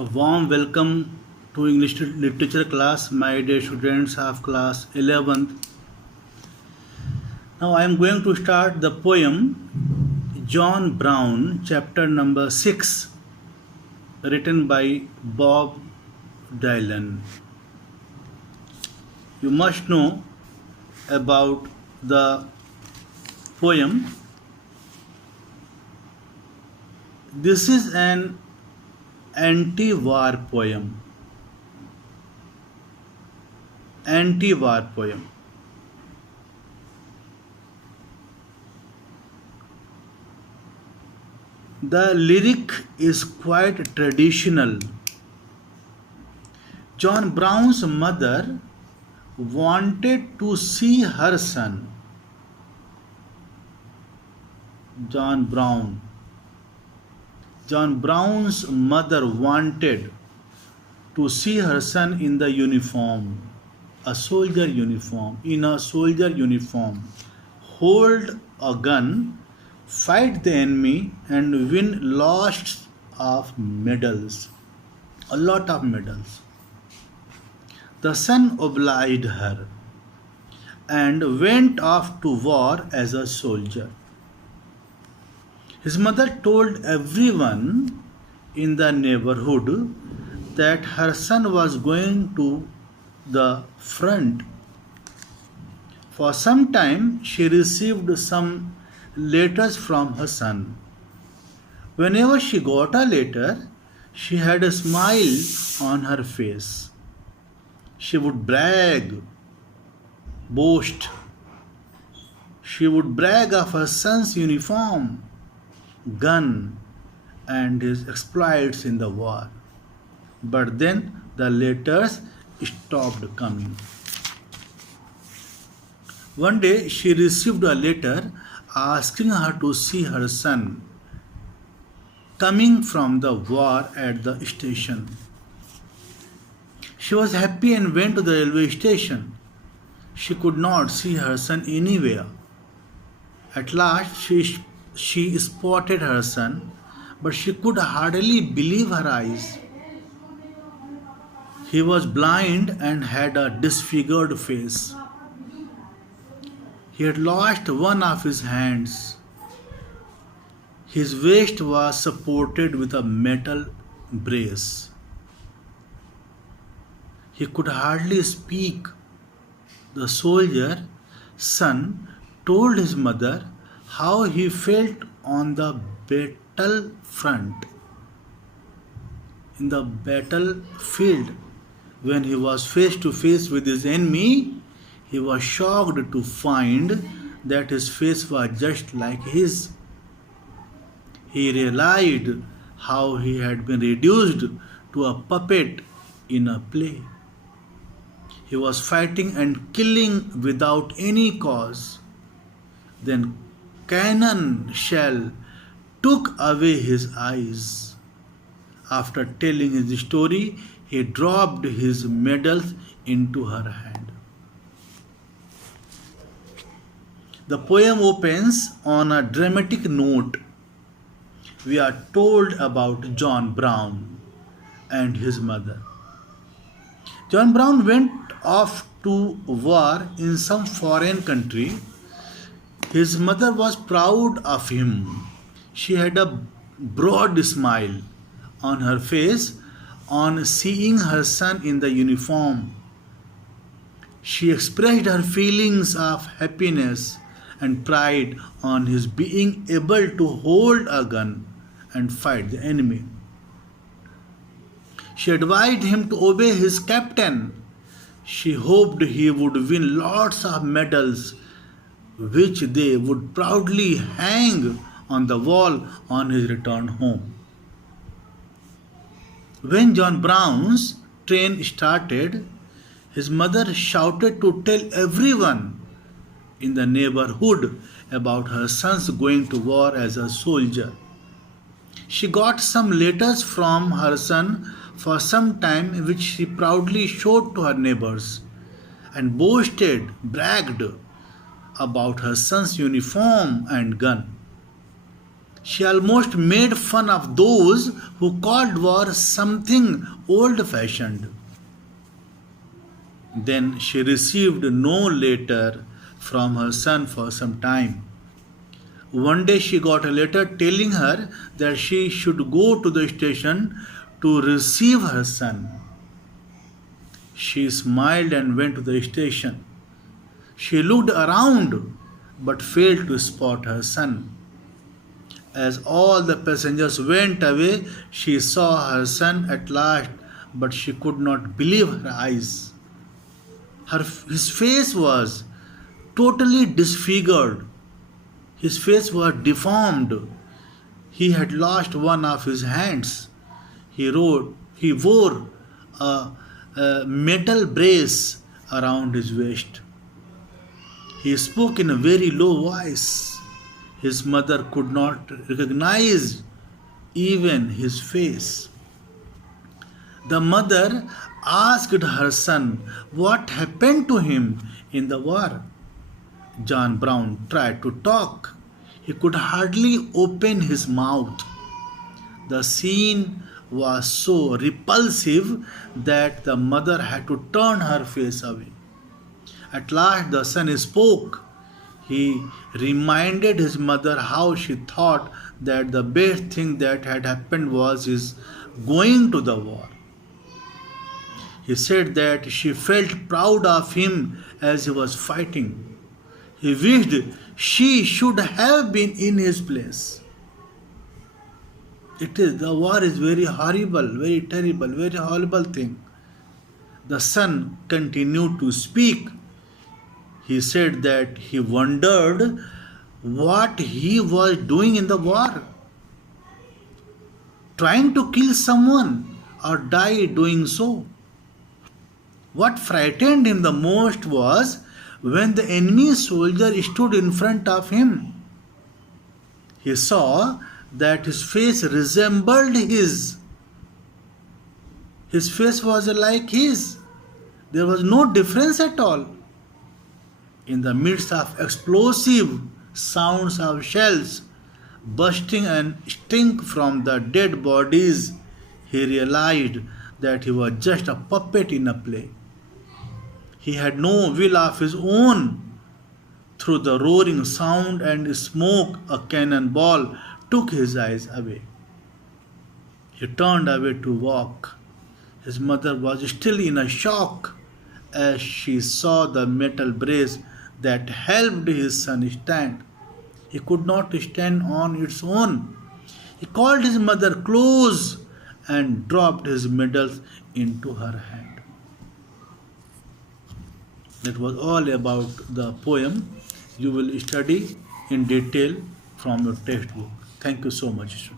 A warm welcome to English literature class, my dear students of class 11th. Now I am going to start the poem John Brown, chapter number 6, written by Bob Dylan. You must know about the poem. This is an anti-war poem. Anti-war poem. The lyric is quite traditional. John Brown's mother wanted to see her son. John Brown. John Brown's mother wanted to see her son in the uniform, a soldier uniform, in a soldier uniform, hold a gun, fight the enemy, and win lots of medals, a lot of medals. The son obliged her and went off to war as a soldier. His mother told everyone in the neighborhood that her son was going to the front. For some time, she received some letters from her son. Whenever she got a letter, she had a smile on her face. She would brag, boast. She would brag of her son's uniform, gun, and his exploits in the war. But then the letters stopped coming. One day she received a letter asking her to see her son coming from the war at the station. She was happy and went to the railway station. She could not see her son anywhere. At last she spotted her son, but she could hardly believe her eyes. He was blind and had a disfigured face. He had lost one of his hands. His waist was supported with a metal brace. He could hardly speak. The soldier son told his mother how he felt on the battlefront. In the battlefield, when he was face to face with his enemy, he was shocked to find that his face was just like his. He realized how he had been reduced to a puppet in a play. He was fighting and killing without any cause. Then cannon shell took away his eyes. After telling his story, he dropped his medals into her hand. The poem opens on a dramatic note. We are told about John Brown and his mother. John Brown went off to war in some foreign country. His mother was proud of him. She had a broad smile on her face on seeing her son in the uniform. She expressed her feelings of happiness and pride on his being able to hold a gun and fight the enemy. She advised him to obey his captain. She hoped he would win lots of medals, which they would proudly hang on the wall on his return home. When John Brown's train started, his mother shouted to tell everyone in the neighborhood about her son's going to war as a soldier. She got some letters from her son for some time, which she proudly showed to her neighbors and bragged about her son's uniform and gun. She almost made fun of those who called war something old fashioned. Then she received no letter from her son for some time. One day she got a letter telling her that she should go to the station to receive her son. She smiled and went to the station. She looked around but failed to spot her son. As all the passengers went away, she saw her son at last, but she could not believe her eyes. His face was totally disfigured. His face was deformed. He had lost one of his hands. He wore a metal brace around his waist. He spoke in a very low voice. His mother could not recognize even his face. The mother asked her son what happened to him in the war. John Brown tried to talk. He could hardly open his mouth. The scene was so repulsive that the mother had to turn her face away. At last, the son spoke. He reminded his mother how she thought that the best thing that had happened was his going to the war. He said that she felt proud of him as he was fighting. He wished she should have been in his place. The war is very horrible, very terrible, very horrible thing. The son continued to speak. He said that he wondered what he was doing in the war. Trying to kill someone or die doing so. What frightened him the most was when the enemy soldier stood in front of him. He saw that his face resembled his. His face was like his. There was no difference at all. In the midst of explosive sounds of shells bursting and stink from the dead bodies, he realized that he was just a puppet in a play. He had no will of his own. Through the roaring sound and smoke, a cannonball took his eyes away. He turned away to walk. His mother was still in a shock as she saw the metal brace that helped his son stand. He could not stand on its own. He called his mother close and dropped his medals into her hand. That was all about the poem. You will study in detail from your textbook. Thank you so much, students.